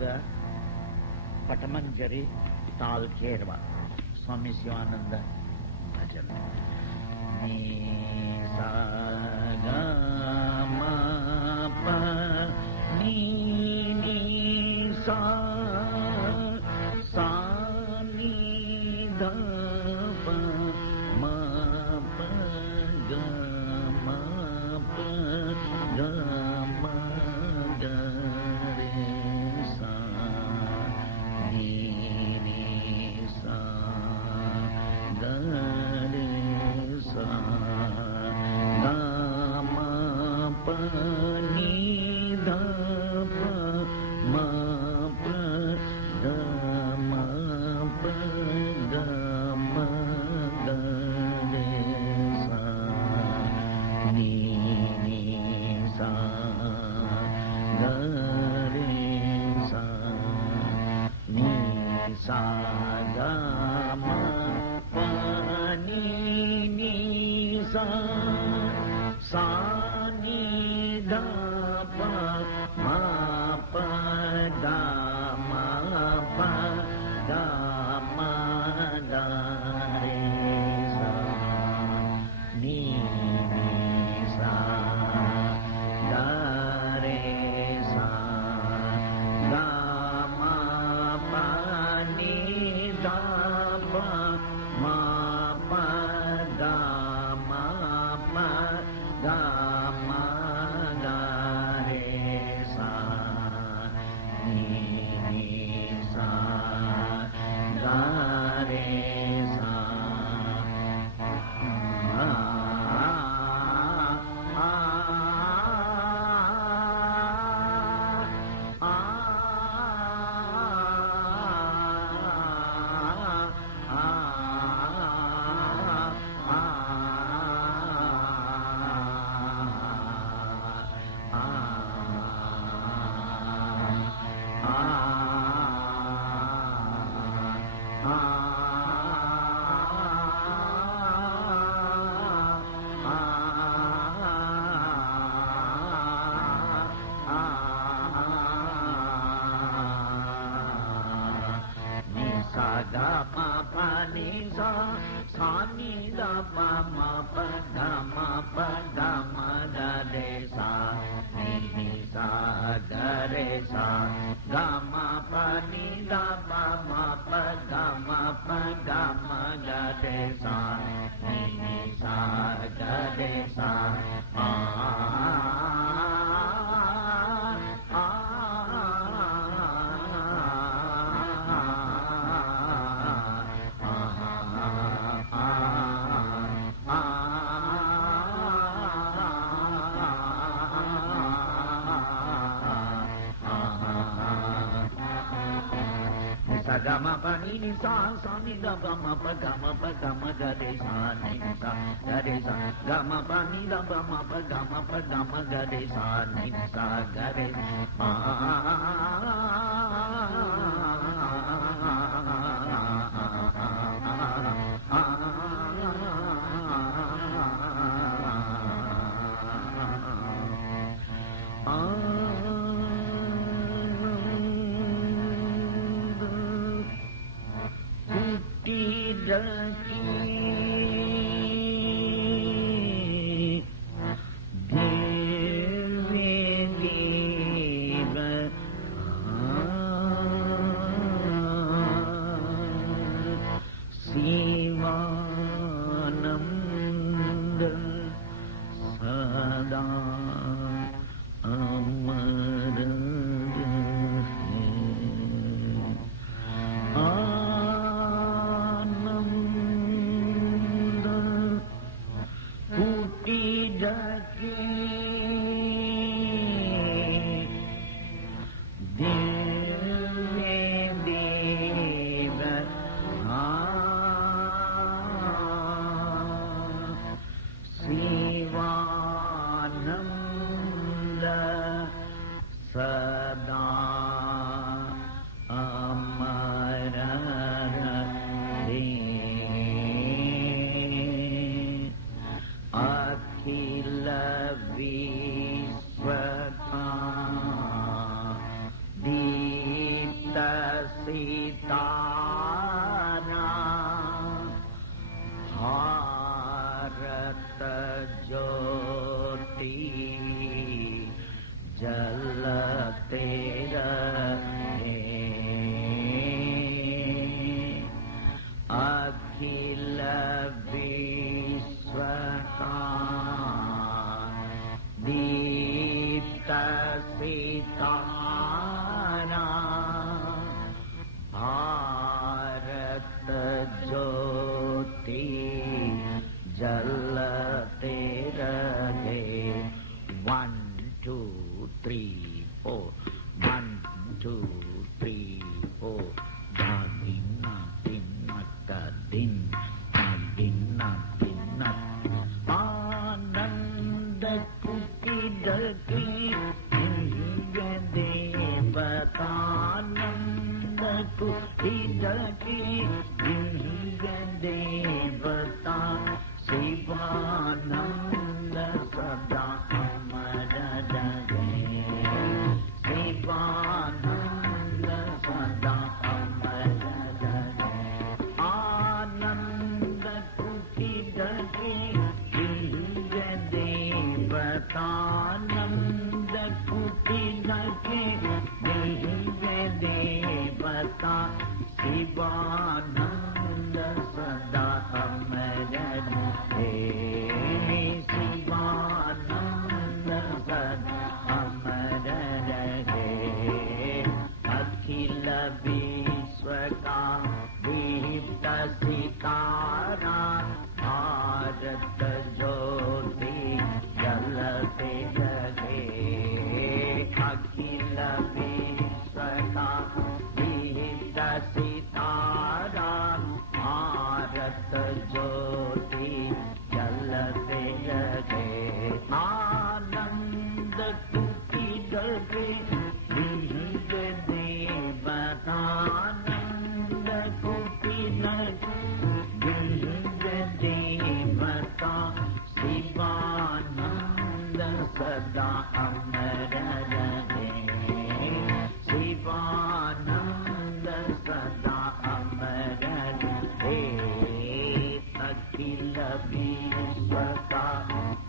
ರಾಗ ಪಟಮಂಜರಿ ತಾಲ್ ಕೇರ್ವ ಸ್ವಾಮಿ ಶಿವಾನಂದ ಭಜನೆ. ನೀ ಸಾ ಗ ಮ ಪ ನೀ ನೀ ಸಾ ಸಾ ನೀ ಧ ಪ ಮ ಪ ಗ ಮ ಪ ಗ ಮ ಗ ರೇ ಸಾ ನೀ ನೀ ಸಾ ಗ ರೇ ಸಾ ಗ ಮ ಪ ನೀ ಧ ಪ ಮ ಪ ಗ ಮ ಪ ಗ ಮ ಗ ರೇ ಸಾ ನೀ ನೀ ಸಾ ಗ ರೇ ಸಾ ನೀ ಸಾ ಗ ಮ ಪ ನೀ ನೀ ಸಾ ಸಾ ನೀ ಧ ಪ ಮ ಪ ಗ ಮ ಪ ಗ ಮ ಗ ರೇ ಸಾ ನೀ ನೀ ಸಾ ಗ ರೇ ಸಾ ಗ ಮ ಪ ನೀ ಧ ಪ ಮ ಪ ಗ ಮ ಪ ಗ ಮ ಗ ರೇ ಸಾ ನೀ ನೀ ಸಾ ಗ ರೇ ಸಾ ಗ ಮ ಪ ನೀ ಸಾ ಸಾ ನೀ ದ ಪ ಮ ಪ ಗ ಮ ಪ ಗ ಮ ಗ ರೇ ಸಾ ನೀ ನೀ ಸಾ ಗ ರೇ ಸಾ ಗ ಮ ಪ ನೀ ದ ಪ ಮ ಪ ಗ ಮ ಪ ಗ ಮ ಗ ರೇ ಸಾ ನೀ ನೀ ಸಾ ಗ ರೇ ಸಾ ಗ ಮ ಪ ನೀ ನೀ ಸಾ ಸಾ ನೀ ದ ಪ ಮ ಪ ಗ ಮ ಪ ಗ ಮ ಗ ರೇ ಸಾ ನೀ ನೀ ಸಾ ಗ ರೇ ಸಾ ಗ ಮ ಪ ನೀ ದ ಪ ಮ ಪ ಗ ಮ ಪ ಗ ಮ ಗ ರೇ ಸಾ ನೀ ನೀ ಸಾ ಗ ರೇ ಶಿವಾನಂದ ಸದಾ ಅಮರ ಆನಂದ ಹುಟ್ಟಿದಕ್ಕೆ ದಿವ್ಯ ದೇವ ಶಿವಾನಂದ ಸದಾ ಅಮರ ಅಖಿಲ ವಿಶ್ವತಾ दी भारत ज्योति जलते रहे अखिल विश्व का दीप्त सितारा भारत ज्योति जलते रहे 1 2 3 4 1 2 3 4 दागिना तिन्नक दिन दागिना तिन्नक आनंद कुटिर की देवतानंद कुटिर की देवता शिवानंद सदा अमर रहे शिवानंद सदा अमर रहे आनंद कुटिर की देवतानंद कुटिर की देवता शिवानंद सदा अमर रहे शिवानंद सदा अमर रहे अखिल विश्व का दीप्त सितारा भारत ज्योति जलते रहे अखिल विश्व का दीप्त सितारा भारत ज्योति जलते रहे आनंद कुटिर की देवतानंद कुटिर देवता शिवानंद सदा अमर रहे शिवानंद सदा अमर रहे अखिल विश्व का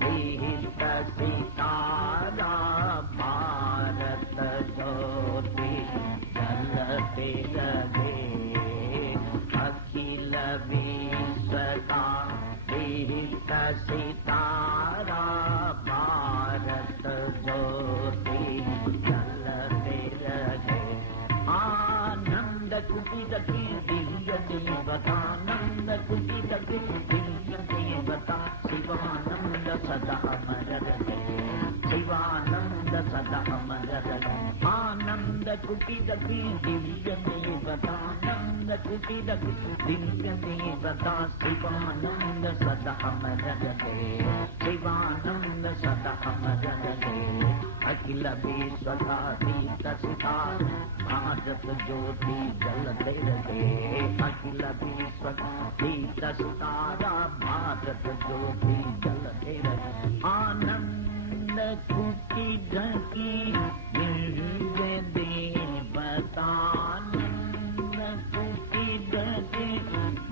दीप्त सितारा भारत ज्योति जलते रहे अखिल विश्व का दीप्त सितारा भारत ज्योति जलते रहे आनंद कुटिर की दिव्य देवतानंद कुटिर की दिव्य देवता शिवानंद सदा अमर रहे शिवानंद सदा अमर रहे आनंद कुटिर की दिव्य देवतानंद कुटिर की दिव्य देवता शिवानंद सदा अमर रहे शिवानंद सदा अमर रहे अखिल विश्व का दीप्त सितारा भारत ज्योति जलते रहे अखिल विश्व का दीप्त सितारा भारत ज्योति जलते रहे आनंद कुटिर की दिव्य देवतानंद कुटिर की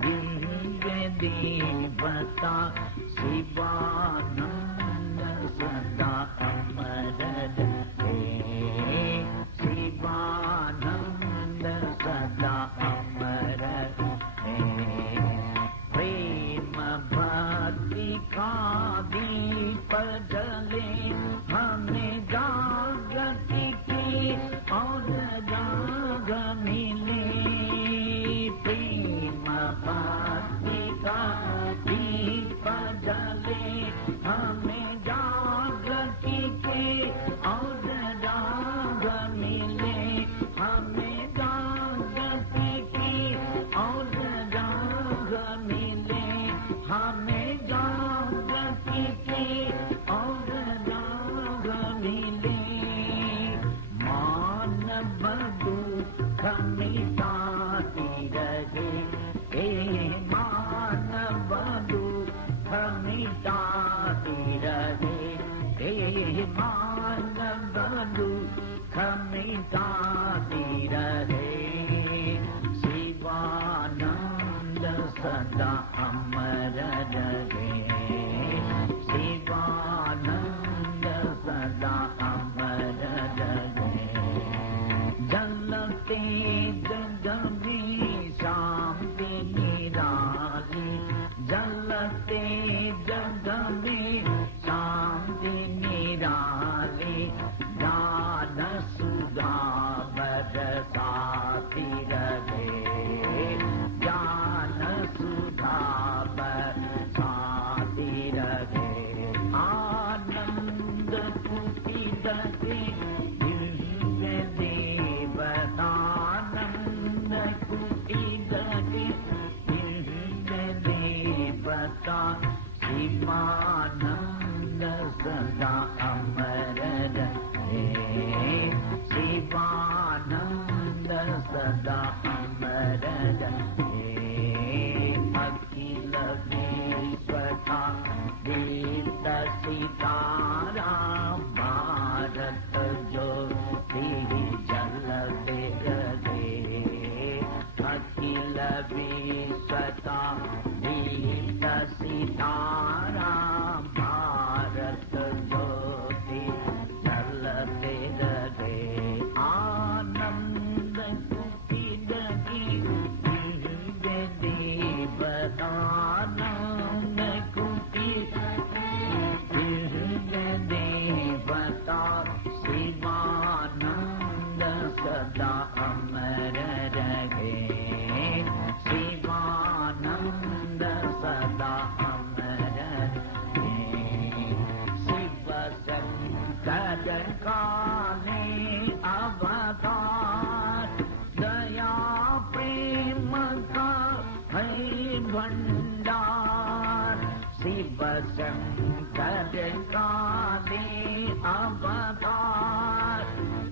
दिव्य देवता शिवानंद सदा अमर रहे शिवानंद सदा अमर रहे प्रेम भक्ति का दीप जले हमें जागृति की और जाग मिले प्रेम भक्ति का दीप जले हमें जागृति के और जाग मिले हमें जागृति की और जाग मिले हमें जागृति की और जाग मिले मानव दुख मिटाती रहे मानव दुख मिटाती रहे मानव दुख मिटाती रहे शिवानंद सदा अमर रहे गीत सीताराम भारत ज्योति जलते रहे अखिल विश्वता गीत सीताराम भारत ज्योति जलते रहे आनंद कुटिल की देवतानंद कुटिल देवता शिवानंद सदा अमर रहे शिवानंद सदा अमर रहे शिव शंकर काले अवतार दया प्रेम का है भंडार शिव शंकर काले अवतार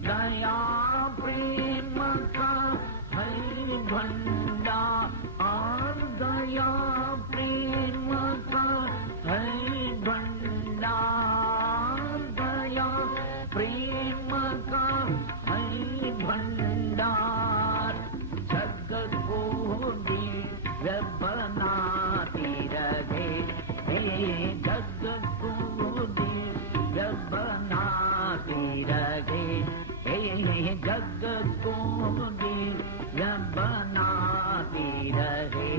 दया प्रेम का है भंडार और दया प्रेम का है भंडार दया प्रेम का है भंडार जग को दिव्य बनाती रहे जग को दिव्य बनाती रहे जग को दिव्य बनाती रहे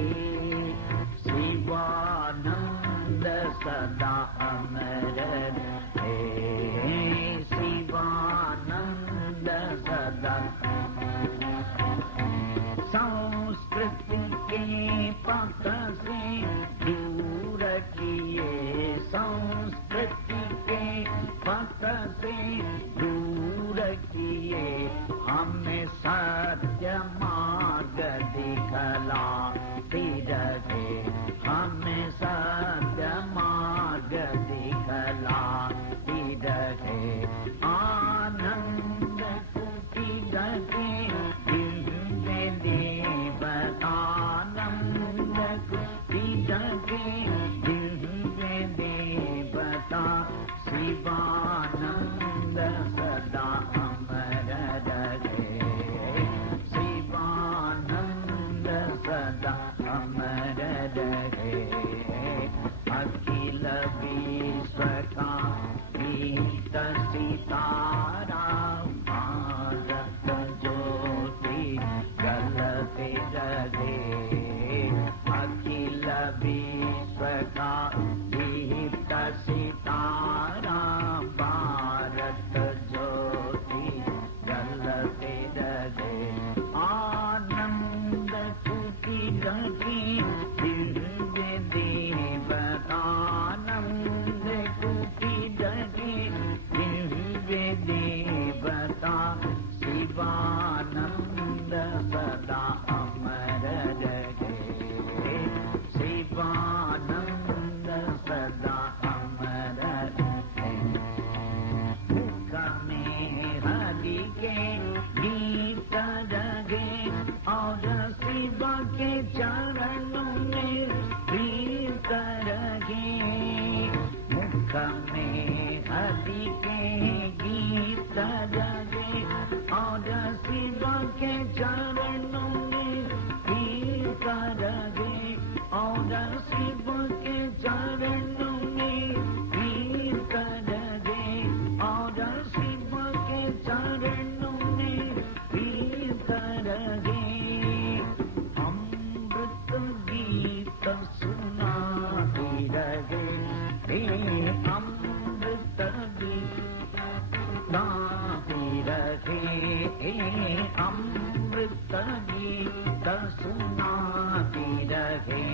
शिवानंद सदा अमर रहे शिवानंद सदा संस्कृति के पथ से दूर किए संस्कृति के पथ से दूर किए हमें सत्य मार्ग दिखलाते रहे हमें सत्य मार्ग दिखलाते रहे आनंद कुटिल के देवतानंद कुटिल के देवता शिवानंद सदा अमर रहे शिवानंद सदा अमर रहे अखिल विश्व का गीत सीताराम भारत ज्योति जलते रहे अखिल विश्व का गीत सीताराम भारत ज्योति जलते रहे आनंद कुटिल की दिव्य देवतानंद कुटिल की दिव्य देवता शिवानंद सदा अमर रहे शिवानंद सदा अमर रहे मुख में हरि के गीत रहे और शिव के चरणों में प्रीत रहे मुख में हरि के गीत रहे और शिव के चरणों में प्रीत रहे और शिव के चरणों में प्रीत रहे और शिव के चरणों में प्रीत रहे अमृत गीत सुनाती रहे अमृत गीत गाती रहे अमृत गीत सुनाती रहे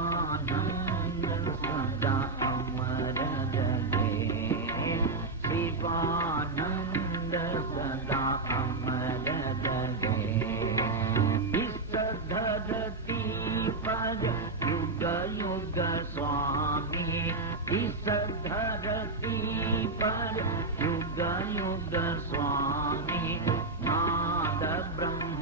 शिवानंद सदा अमर रहे शिवानंद सदा अमर रहे इस धरती पर युग युग स्वामी इस धरती पर युग युग स्वामी नाद ब्रह्म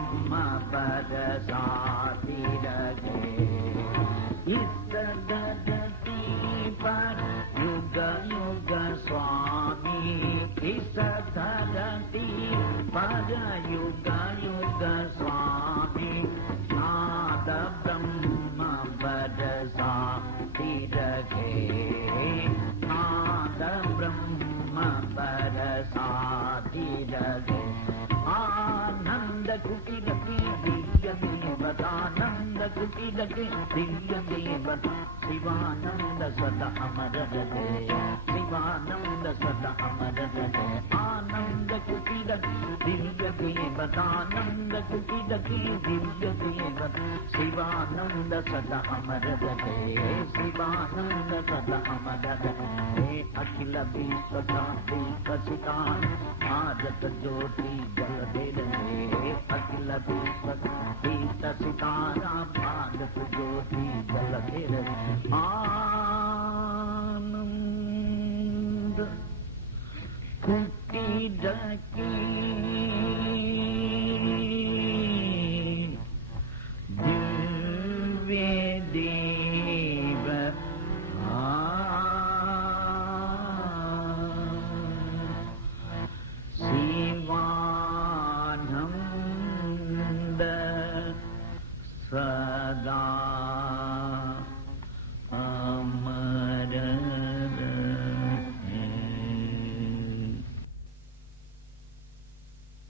ब्रह्म बरसाती रहे। इस धरती पर युग युग स्वामी, इस धरती पर युग युग स्वामी, नाद ब्रह्म बरसाती रहे, नाद ब्रह्म बरसाती रहे। आनंद कुटिल की दिव्य देवतानंद कुटिल की दिव्य देवता, शिवानंद सदा अमर रहे, शिवानंद सदा अमर रहे। आनंद कुटिल दिव्य देवतानंद कुटिल की दिव्य देवता, शिवानंद सदा अमर रहे, शिवानंद सदा अमर रहे। अखिल विश्व शांति कसितान, भारत ज्योति जल दे रहे,